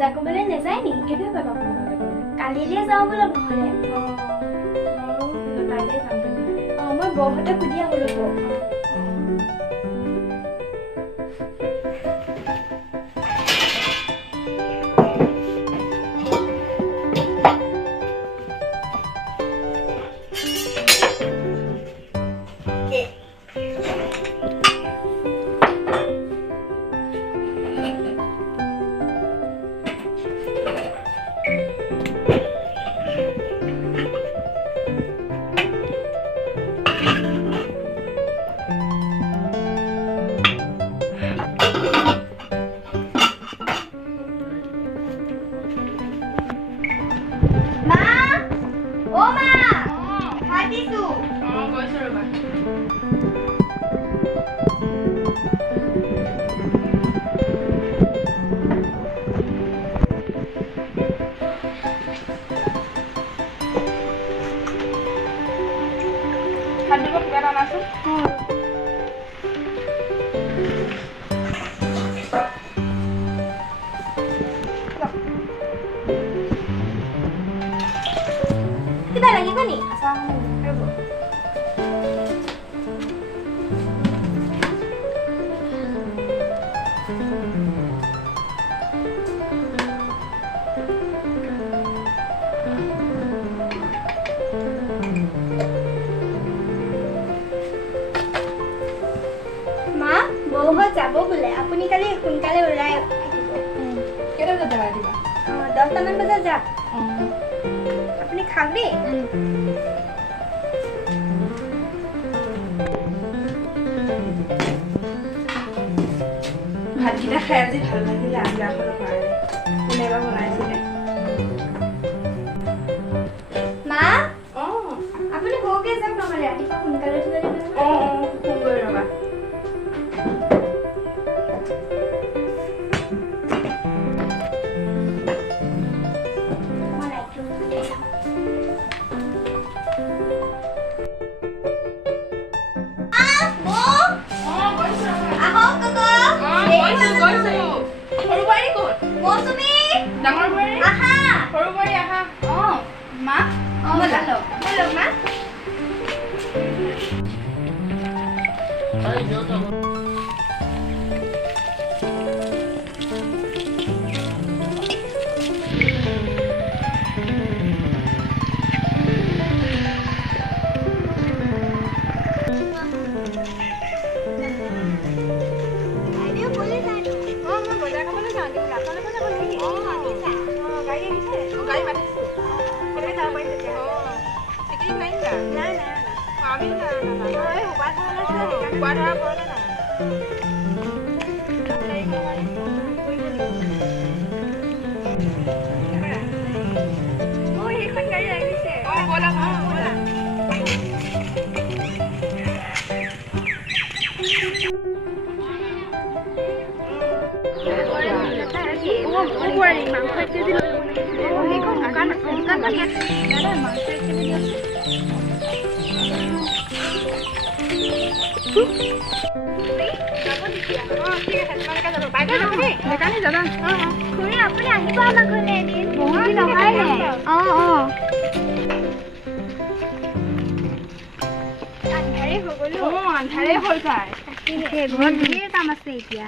বজাৰ কৰিবলৈ নাযায় নি? কেতিয়া যাবা আপোনালোকে? কালিলৈ যাওঁ বোলো নহ'লে। ময়ো কাইলৈ যাম তুমি। মই বৌহঁতক সুধি আহোঁ ৰ'ব। কিবা লাগিব নি? মা, বৌহঁত যাব বোলে। আপুনি কালি সোনকালে ওলাই থাকিব। কেইটা বজাত যাবা দিবা? 10টামান বজাত যাম। আপুনি খাওক দেই। ভাতকেইটা খাই আজি ভাল লাগিলে আগদিনাখনৰ কাৰণে। কোনে বা বনাইছিলে? মা, আপুনি বৌকে যাওক নহ'লে ৰাতিপুৱা সোনকালে উঠিব লাগিব নহয়। ফোন কৰি ৰ'বা। আন্ধাৰে হ'ল যায়। ঘৰত ধেৰ কাম আছে এতিয়া।